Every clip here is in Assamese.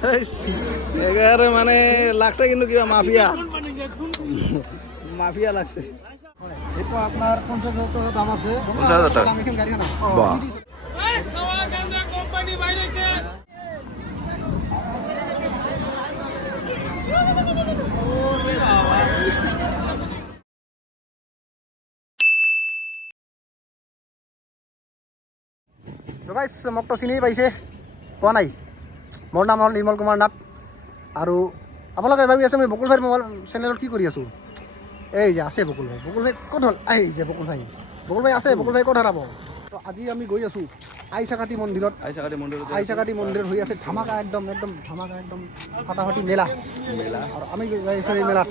একেবাৰে মানে লাগছে কিন্তু কিবা মাফিয়া মাফিয়া লাগছে। এইটো আপোনাৰ 50,000 দাম আছে। 50,000 টাকা দামীখন গাড়ীখন বাহ। গাইছ মোক তো চিনি পাইছে পোৱা নাই? মোৰ নাম হ'ল নিৰ্মল কুমাৰ নাথ আৰু আপোনালোকে ভাবি আছে মই বকুল ভাইৰ মোবাইল চেনেলত কি কৰি আছোঁ। এই যে আছে বকুল ভাই ক'ত হ'ল? এই যে বকুল ভাই আছে, বকুল ভাই ক'ত হেৰাব? তো আজি আমি গৈ আছোঁ আইচাকাতি মন্দিৰত। আইচাকাতি মন্দিৰত হৈ আছে ধামাকা, একদম ধামাকা, একদম ফাটাফাটি মেলা। আৰু আমি গৈ আছোঁ এই মেলাত,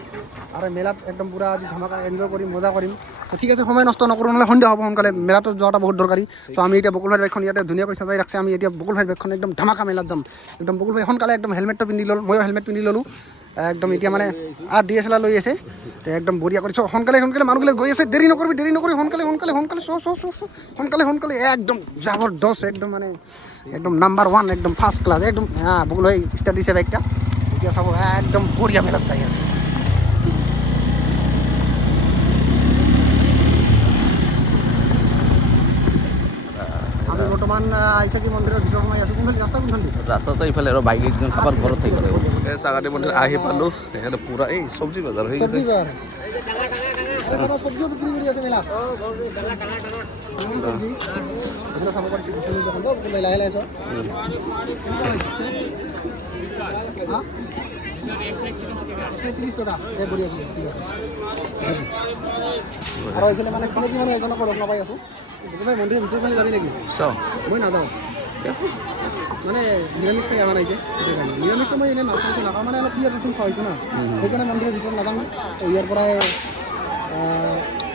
আৰু মেলাত একদম পূৰা আজি ধামাকা এনজয় কৰিম, মজা কৰিম। তো ঠিক আছে, সময় নষ্ট নকৰোঁ, নহ'লে সন্ধিয়া হ'ব সোনকালে। মেলাটো যোৱাটা বহুত দৰকাৰী। তো আমি এতিয়া বকুল ভাইৰ বাইকখন ইয়াতে ধুনীয়াকৈ সজাই ৰাখছে। আমি এতিয়া বকুল ভাইৰ বাইকখন একদম ধামাকা মেলাত যাম। একদম বকুল ভাই সোনকালে একদম হেলমেটটো পিন্ধি ল'লোঁ, ময়ো হেলমেট পিন্ধি ল'লোঁ। একদম এতিয়া মানে DSLR লৈ আছে, একদম বঢ়িয়া কৰি সোনকালে মানুহবিলাক গৈ আছে। দেৰি নকৰিবি সোনকালে একদম জবৰদস্ত, একদম মানে একদম নাম্বাৰ 1, একদম ফাৰ্ষ্ট ক্লাছ, একদম বকুল ভাই ষ্টাৰ্ট দিছে বাইকটা। এতিয়া চাব একদম বঢ়িয়া মেলাত যাই আছে। আমি বৰ্তমান আইচাকি মন্দিৰৰ ভিতৰত সোমাই আছোঁ। কোনফালে ৰাস্তা কোনফালে? ৰাস্তাটো ইফালে আৰু বাইক একজন কাৰোবাৰ ঘৰত থাকিব লাগিব। এই চাগাটি মন্দিৰ আহি পালোঁ। এখানে পুৰা এই চব্জি বজাৰ হৈ গৈছে। চব্জিও বিক্ৰী কৰি আছে মেলাত। চব্জি এইবিলাক চাব পাৰিছে। লাহে লাহে চব 30 টকা। বঢ়িয়া, ঠিক আছে। আৰু এইফালে মানে চিনাকি মানুহ এজনকো লগ নাপাই আছোঁ। মন্দিৰৰ ভিতৰৰ ফালে যাবি নেকি? চাওঁ মই নাযাওঁ, মানে নিৰামিষ খাই অহা নাই যে, নিৰামিষটো মই এনেই নাখাওঁ নাখাওঁ, মানে অলপ পিয়াজ ৰচুন খাইছোঁ না, সেইকাৰণে মন্দিৰৰ ভিতৰত নাযাওঁ। ইয়াৰ পৰাই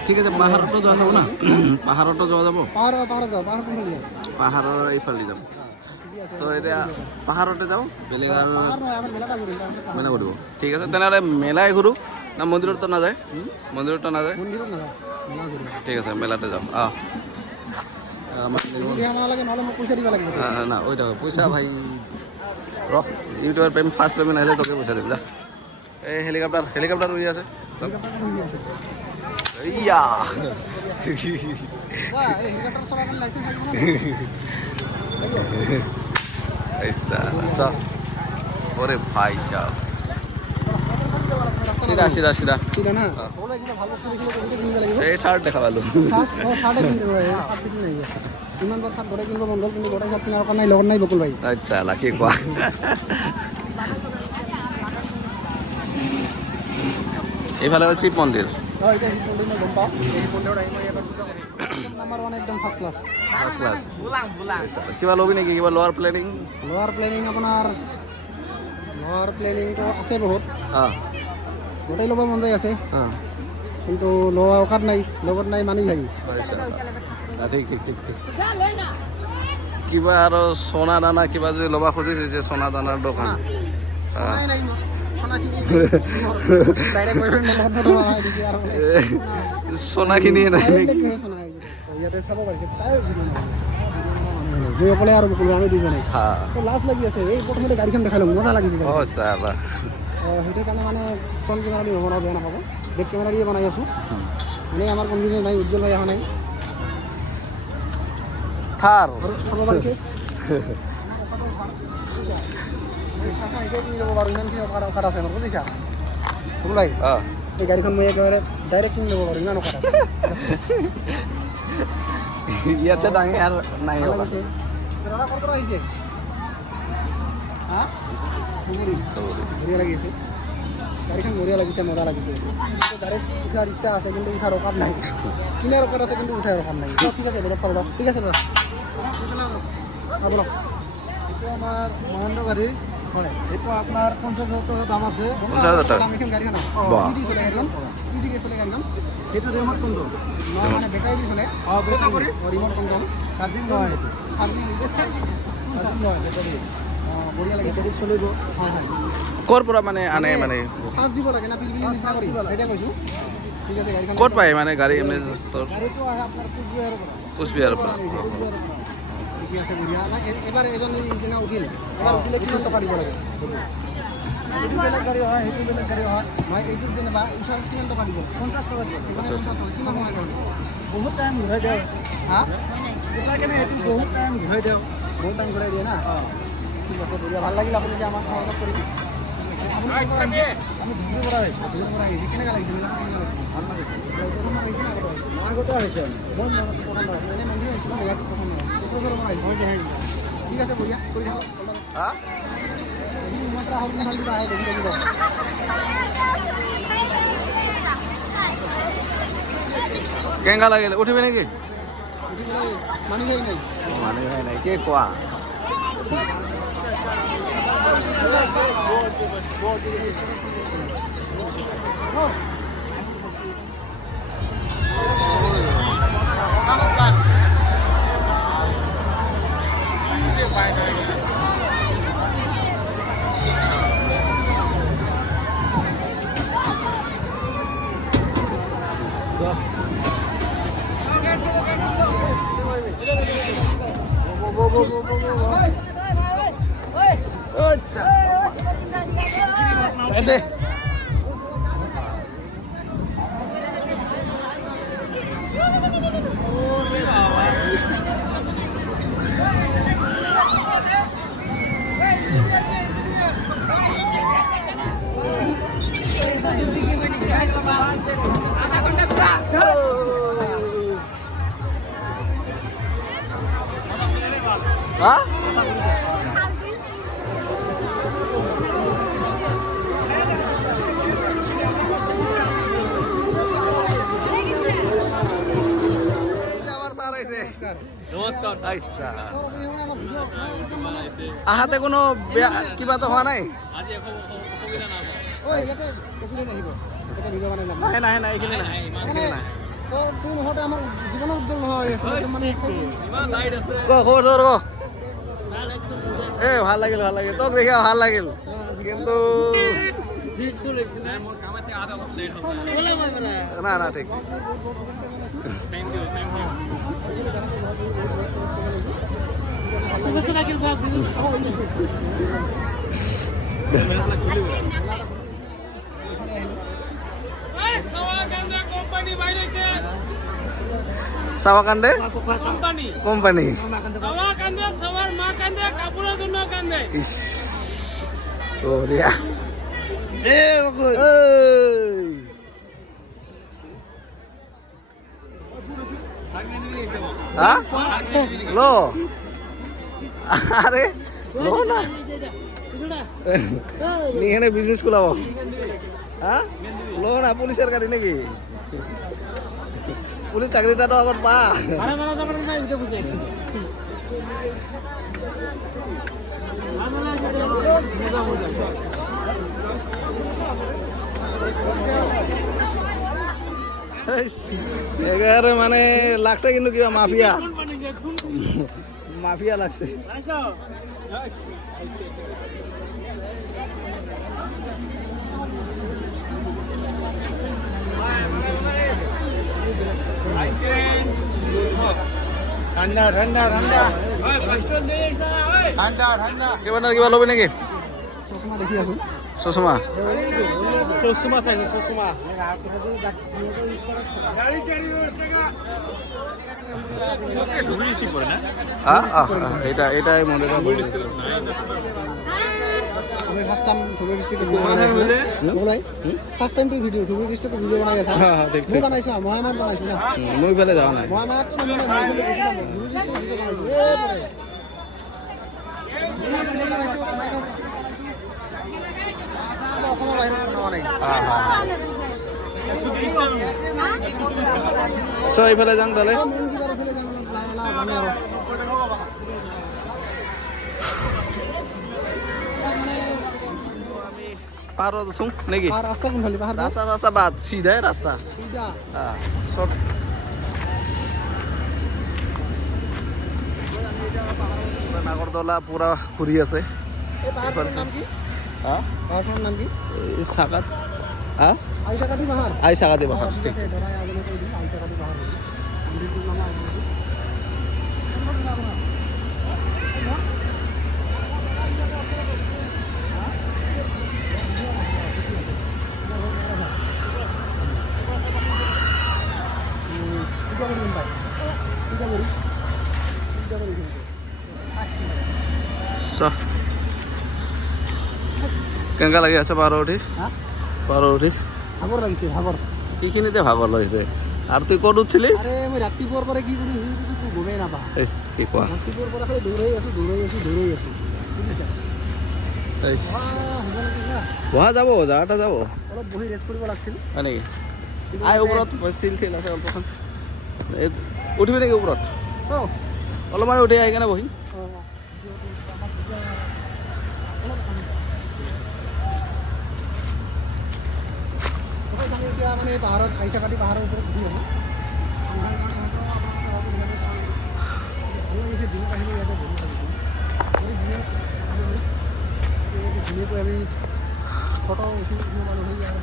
ঠিক আছে, পাহাৰতো যোৱা যাব না? পাহাৰতো যোৱা যাব। পাহাৰত যাওঁ। পাহাৰ কোনফালে যাওঁ? পাহাৰৰ এইফালে যাম। তো এতিয়া পাহাৰতে যাওঁ, বেলেগ আৰু মেলা কৰিব। ঠিক আছে, তেনেহ'লে মেলাই ঘূৰোঁ না মন্দিৰতো নাযায়? মন্দিৰতো নাযায়, মন্দিৰত নাযাওঁ, মেলা ঘূৰিম। ঠিক আছে, মেলাতে যাম। নহ'লে মোক পইচা দিব লাগিব। না ওই দেখো পইচা ভাই রহ, ইউটিউবের পেমেন্ট ফার্স্ট পেমেন্ট আসলে তোকে পয়সা দেবে যা। এই হেলিকপ্টার উড়ে আছে। ইয়া ऐसा ওরে ভাই যা সিধা সিধা সিধা সিধা না। এই শার্ট দেখা ভালো। ইমান বৰ চাৰ্ট গোটেই কিনিব মন গ'ল, কিন্তু গোটেই চাৰ্ট কিনাৰ কাৰণে নাই, লগত নাই বকুল ভাই। আচ্ছা লাকি কোৱা। এইফালে হ'ল শিৱ মন্দিৰ। এতিয়া শিৱ মন্দিৰ মই গম পাওঁ। এই মন্দিৰত আহি মই এবাৰ পূজা কৰিম। নাম্বাৰ 1, একদম ফাৰ্ষ্ট ক্লাছ। কিবা ল'বি নেকি? কিবা লোৱাৰ প্লেনিং? লোৱাৰ প্লেনিংটো আছে বহুত, গোটেই ল'ব মন যায় আছে, কিন্তু লোৱা অকাত নাই, লগত নাই মানি ভাই। কিবা আৰু সোনা দানা কিবা যদি ল'ব খুজিছে যে সোনা দানাৰ দোকান সোনাখিনি নাই ইয়াতে চাব পাৰিছে, মই অকলে আৰু আমি দুজনে লাজ লাগি আছে। এই প্ৰথমতে গাড়ীখন দেখালোঁ, মজা লাগিছে। সেইটো কাৰণে মানে ফ্ৰণ্ট কেমেৰা দি নবনাওঁ, বেয়া নাপাব, বেক কেমেৰা দিয়ে বনাই আছোঁ। এনেই আমাৰ কনভিনিয়েন্স নাই, উজ্জ্বল হৈ অহা নাই। থাৰ চাব পাৰিছে কিনি ল'ব পাৰোঁ, ইমানখিনি অকাত আছে আমাৰ, বুজিছা বকুল ভাই? এই গাড়ীখন মই একেবাৰে ডাইৰেক্ট কিনি ল'ব পাৰোঁ, ইমান অকাত আছে। ইয়াতে দাঙি আৰু নাই লাগিছে। দাদা ক'ৰ পৰা আহিছে? বঢ়িয়া লাগিছে গাড়ীখন, বঢ়িয়া লাগিছে, মজা লাগিছে। ডাইৰেক্ট উঠাৰ ইচ্ছা আছে, কিন্তু উঠাৰ অকাত নাই। কিনাৰ অকাত আছে, কিন্তু উঠাৰ অকাত নাই। ঠিক আছে বেলেগ ফালে যাওক। ঠিক আছে দাদা, বলক। এইটো আমাৰ মহেন্দ্ৰ গাড়ী, হয়। এইটো আপোনাৰ 50,000 দাম আছে। 50,000 টাকা দামীখন গাড়ীখন সেইটো ৰিম'ট কণ্ট্ৰল মানে বেটাৰী দি চলে। ৰিম'ট কণ্ট্ৰল, চাৰ্জিং নহয়, সেইটো চাৰ্জিং নহয়, বেটাৰী। বঢ়িয়া লাগিছে, চলিব। হয় হয়। ক'ৰ পৰা মানে আনে? মানে চাৰ্জ দিব লাগে না, পিলপিলি নিচিনা কৰি, সেইটোৱে কৈছোঁ। ঠিক আছে, গাড়ীখন ক'ত পায় মানে গাড়ী? এনে গাড়ীটো আহে আপোনাৰ কোচবিহাৰৰ পৰা। কোচবিহাৰৰ পৰা। ঠিকে ঠিক আছে বঢ়িয়া এবাৰ এজন যিদিনা উঠিল এবাৰ উঠিলে কিমান টকা দিব লাগে এইটো বেলেগ গাড়ী হয় সেইটো বেলেগ গাড়ী হয় মই এইটোত যেনিবা উঠাৰ কিমান টকা দিব 50 টকা দিব কিমান সময় কাৰণে বহুত টাইম ঘূৰাই দিওঁ হা উঠাই কেনে সেইটো বহুত টাইম ঘূৰাই দিওঁ বহুত টাইম ঘূৰাই দিয়ে না ঠিক আছে বঢ়িয়া ভাল লাগিল আপুনি যে আমাক সহযোগ কৰি আমি ধুবুৰী পৰা আহিছোঁ কেনেকৈ লাগিছে ভাল লাগিছে মই আগতে আহিছোঁ মই এনে মন্দিৰ আহিছিলোঁ ইয়াত ঠিক আছে বঢ়িয়া কৰি থাকক হা কেনেকা লাগিল উঠিবি নেকি মানি যায় নাই মানে নাই কি কোৱা আচ্ছা সাইডে হ্যাঁ নমস্কাৰ আহাতে কোনো বেয়া কিবাটো হোৱা নাই নাই নাই এইখিনি নাই এ ভাল লাগিল তোক দেখি ভাল লাগিল কিন্তু না না ঠিক সাওয়াকান্দে কোম্পানি বঢ়িয়া লো আরে লো না নি এখানে বিজনেস খোলাবো হ্যাঁ লো না পুলিশের গাড়ি নাকি পুলিশ চাকরিটা তো আগত পা এগারে মানে লাগছে কিন্তু কিবা মাফিয়া মাফিয়া লাগছে ঠান্ডা ঠান্ডা ঠান্ডা ঠান্ডা ঠান্ডা কিবা ল'বি নেকি চশমা দেখি আছো চশমা চাইছো চশমা এটাই মনে আমি ফার্স্ট টাইম ধুবুৰী ডিস্ট্ৰিক্টে ফাৰ্স্ট টাইম ভিডিও ধুবুৰী ডিস্ট্রিক্টে ভিডিও বনাই আছা মই বনাইছো মহামাত বনাইছো না মই ইফালে যাওয়া নাই মহামাত তো মানে মই গেছিলাম ধুবুৰী ডিস্ট্ৰিক্টে অসমৰ বাহিৰত বনোৱা নাই চ ইফালে যাম তাহলে পাহাড় আছো নাকি রাস্তা কোনফালে পাহাড় রাস্তা বাদ সিধা রাস্তা সিধা হ্যাঁ সব নাগরদোলা পুরা ঘুরি আছে এই পাহাড়টার নাম কি হ্যাঁ পাহাড়টার নাম কি এই সাকাত হ্যাঁ আইসাকাতি পাহাড় আইসাকাতি পাহাড় ঠিক ধরাই আগুনে কই দিই আইসাকাতি পাহাড় মন্দিরটির নাম কেনেকুৱা লাগি আছে পাহাৰত উঠি? পাহাৰত উঠি ভাগৰ লাগিছে, ভাগৰ। সেইখিনিতে ভাগৰ লাগিছে। আৰু তুই ক'ত উঠিছিলি? আৰে মই ৰাতিপুৱাৰ পৰা কি কৰি গমেই নাপাওঁ। কি কোৱা? ৰাতিপুৱাৰ পৰা খালি দৌৰাই আছোঁ বুজিছা? বহা যাব, জাগাটা যাব। অলপ বহি ৰেষ্ট কৰিব লাগিছিল। হয় নেকি? আই ওপৰত চিল চিল আছে অলপমান। উঠিবি নেকি ওপৰত? অলপমান উঠি আহি কেনে বহি। এতিয়া মানে পাহাৰত আইচা কাটি পাহাৰৰ ওপৰত উঠি আহোঁ। ধুনীয়াকৈ আমি ফটো উঠি মানুহ আৰু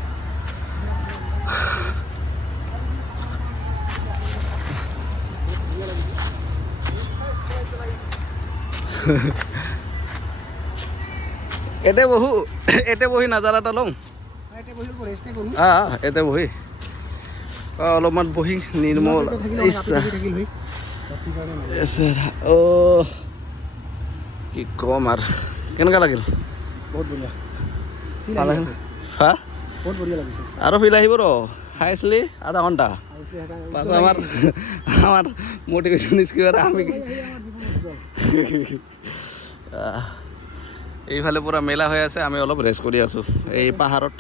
এতে বহি নাজাৰা এটা লওঁ। এতিয়া বহি ৰেষ্টে কৰোঁ। এতে বহি অলপমান বহি নিৰ্মল কি কম আৰু কেনেকুৱা লাগিল? বহুত বঢ়িয়া। হা বহুত বঢ়িয়া লাগিছে। আৰু ফিল আহিব ৰ হাইছলি আধা ঘণ্টা পাছত আমাৰ মোটিভেশ্যন স্কিলৰ আমি এইফালে পূৰা মেলা হৈ আছে, আমি অলপ ৰেষ্ট কৰি আছোঁ এই পাহাৰত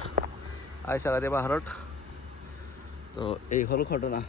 আইচাকাতি পাহাৰত। তো এই হ'ল ঘটনা।